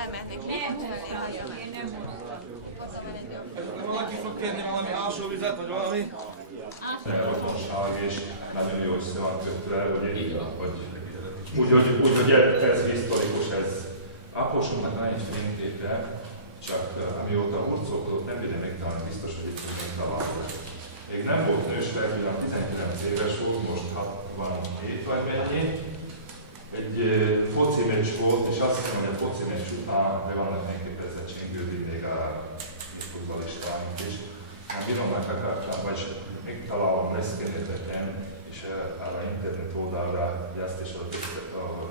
elmennek felé. Valaki fog kérni valami ásóvizet, vagy valami? Rokonság és nagyon jó össze van kötve, úgyhogy ez historikus, ez Áposunknak van egy fényképe, csak amióta hurcolkodott, nem bírja megtalálni, biztos, hogy itt még találkozott. Még nem volt nősfer, 19 éves volt, most 67 vagy mennyi. Egy foci meccs volt, és azt hiszem, hogy a foci meccs után be vannak fényképezve Csingődik még a futballistáink is. Nem bírom meg akartam, vagy megtalálom leszkeneteken, és arra internet oldalra ezt is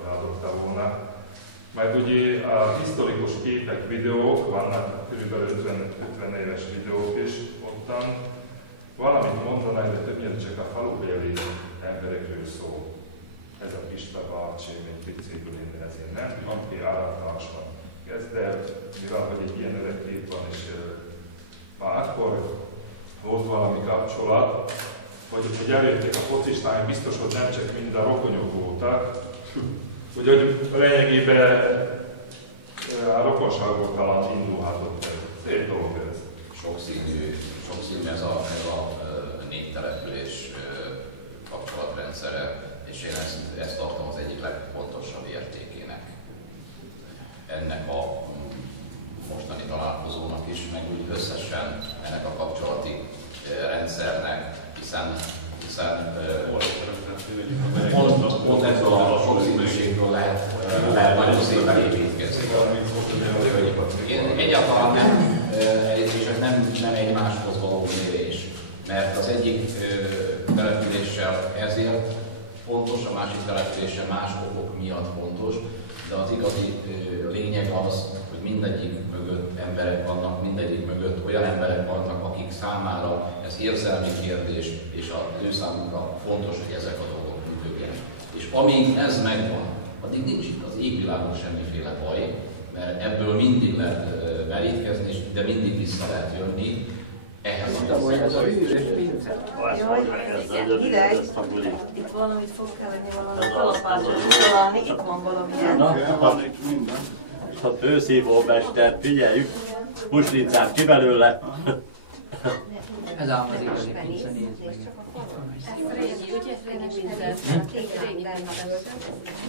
ráadottam volna. Majd ugye a historikus képek, videók, vannak körülbelül 50 éves videók is ottan. Valamit mondanak, de többnyire csak a falubéli emberekről szól. Ez a Pista bácsi, mint piciből én ezért nem, aki állatársan kezd, de mivel hogy egy ilyen öreg kép van, és már akkor volt valami kapcsolat, hogy eljöttek a focistáink, biztos, hogy nem csak mind a rokonyok voltak, úgyhogy lényegében a rokonságból talán indulhatott ez. Szép dolog ez. Sokszínű ez a néptelepülés kapcsolatrendszere, és én ezt tartom az egyik legfontosabb értékének ennek a mostani találkozónak is, meg úgy összesen ennek a kapcsolati rendszernek, hiszen pont ebből a sokszínűségből lehet nagyon szépen építkezni. Én egyáltalán nem, és ez nem egymáshoz való mérés, mert az egyik településsel ezért fontos, a másik településsel más okok miatt fontos, de az igazi lényeg az, hogy mindegyik mögött emberek vannak, mindegyik mögött olyan emberek vannak, akik számára ez érzelmi kérdés, és az ő számukra fontos, hogy ezek a dolgok működjenek. És amíg ez megvan, addig nincs itt az égvilágon semmiféle baj, mert ebből mindig lehet merítkezni, de mindig vissza lehet jönni. Ehhez ez a hűvös pince. Hideg. Itt valamit fog kelleni, valami kalapácsot találni, itt van valamilyen. Van itt minden. A főszívómester, figyeljük, puslincát ki belőle. Ez ám az igazi pince, nézd meg.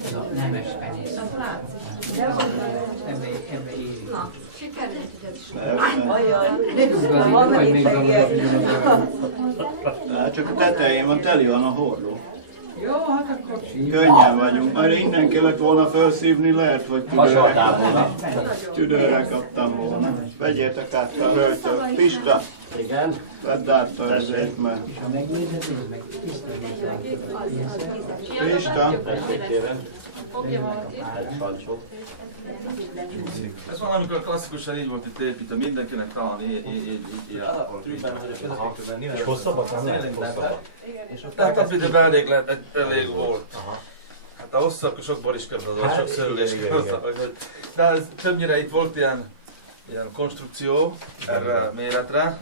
Ez a nemes penész. Ebbe érik. Na, sikerült. Vagy még csak a tetején van, teli van a hordó. jó, hát akkor Könnyen vagyunk. Majd innen kellett volna felszívni, lehet, hogy tüdőre kaptam volna. Vegyétek át a hölgytől. Pista! Igen. Vedd át ezért, mert... ha megnézed, nézd meg, tiszta. Pista! Tessék kérem. Ez van, amikor klasszikusan így volt itt építve, mindenkinek talán így volt. És hosszabbat nem lehet hosszabbat. Tehát az videóban elég volt. Hát a hosszabb sokból is között, sok szőlés között. De ez többnyire itt volt ilyen konstrukció erre a méretre,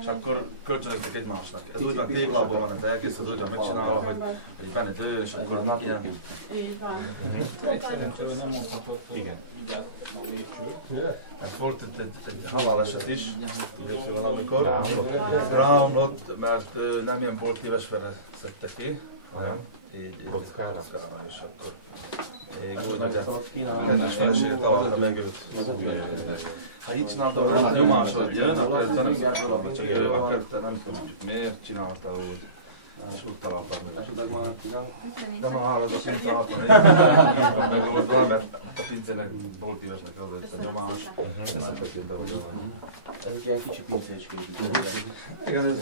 és akkor kölcsönöktek egymásnak. Ez úgy van, téglából van, ez egész az úgy van megcsinálva, hogy benne dől, és akkor ilyen. Így van. Egyszerűen nem mondhatod, hogy igen. Hát volt itt egy haláleset is, tudjuk valamikor. Ráomlott, mert nem ilyen boltíves fele szedte ki, hanem így kockára, és akkor még úgy, hogy a kedves felesége találta meg őt. Ha így csinálta, hogy nyomásod jön, akkor ez nem szokott, csak ő akarta, nem tudom, miért csinálta úgy. És úgy találtam meg. De ma hála, a pince hátra megoldva, mert a pincének volt évesnek az a nyomás. Ez Ezek ilyen kicsi pincécskék. igen, ez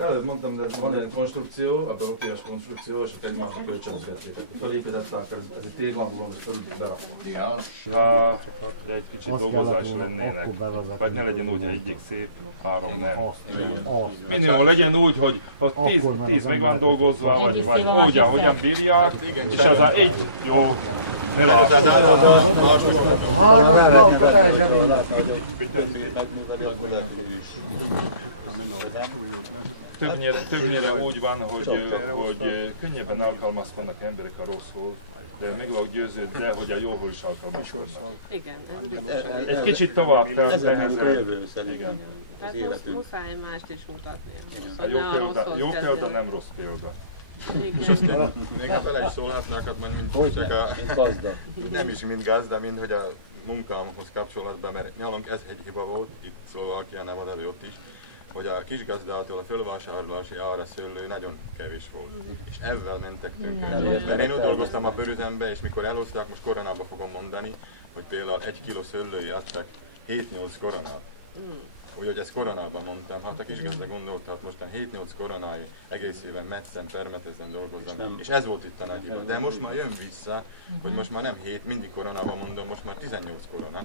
előbb mondtam, de van egy konstrukció, a blokkés konstrukció, és akkor egymásra kölcsönözgették. Felépítette, akkor ez egy téglából, és felül berakva. Ha egy kicsit dolgozás lennének, vagy ne legyen úgy, hogy egyik szép, három nem. Minimum legyen úgy, hogy 10 meg van dolgozva, vagy úgy, ahogyan bírják, és ez a egy jó, ne látszik. Ha látna, hogy többét megműveli, akkor lehet, hogy ő is. Többnyire úgy van, hogy könnyebben alkalmazkodnak emberek a rosszul, de meg vagyok győződve, hogy a jóból is alkalmazkodnak. Igen, Egy kicsit tovább, tehát ezen múlik a nehezebb. jövő szerintem. tehát Az életünk. muszáj mást is mutatni. A jó példa nem rossz példa. És aztán még a bele is szólhatnak, hát mint csak Mint gazda. nem is mint gazda, mint hogy a munkámhoz kapcsolatban, mert nálunk ez egy hiba volt, itt Szlovákiánál van előtt is, hogy a kisgazdától a fölvásárlási ára szőlő nagyon kevés volt. És ezzel mentek tönkre. Mert én ott dolgoztam a bőrüzembe, és mikor elhozták, most koronába fogom mondani, hogy például 1 kiló szőlői adtak 7-8 koronát. Úgyhogy ezt koronában mondtam, hát a kisgazda gondolta, hát mostan 7-8 koronái egész éven metszen, permetezen dolgozom, és ez volt itt a nagy hiba. De most már jön vissza, hogy most már nem 7, mindig koronában mondom, most már 18 korona.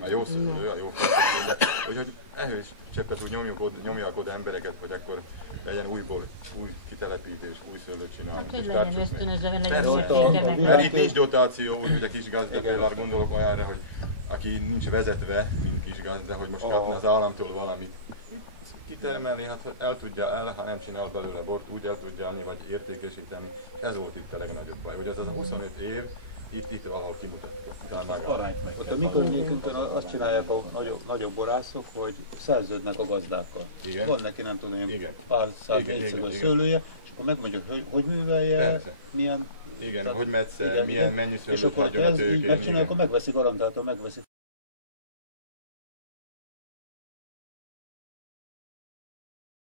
A jó szőlő, a jó feltétlenül. Úgyhogy ehhez cseppet úgy nyomják oda embereket, hogy akkor legyen újból új kitelepítés, új szőlőt csinálni. Hát, hogy legyen ösztönözve, mert itt nincs dotáció, úgy, a kisgazda például gondolok olyanra, hogy aki nincs vezetve, mint kisgazda, hogy most kapna az államtól valamit kitermelni, hát el tudja ha nem csinál belőle bort, úgy el tudja adni, vagy értékesíteni. Ez volt itt a legnagyobb baj, hogy az a 25 év itt valahol kimutatkozik. Ott a mi környékünkön azt csinálják a nagyobb borászok, hogy szerződnek a gazdákkal. Igen. Van neki nem tudom én pár száz egyszerűen szőlője, és akkor megmondja, hogy művelje, persze. Milyen... Igen, hogy metszel, milyen mennyi szőlőt és akkor hagyjon a ez így tőkén. megcsinálja, akkor megveszik, garantáltan megveszik.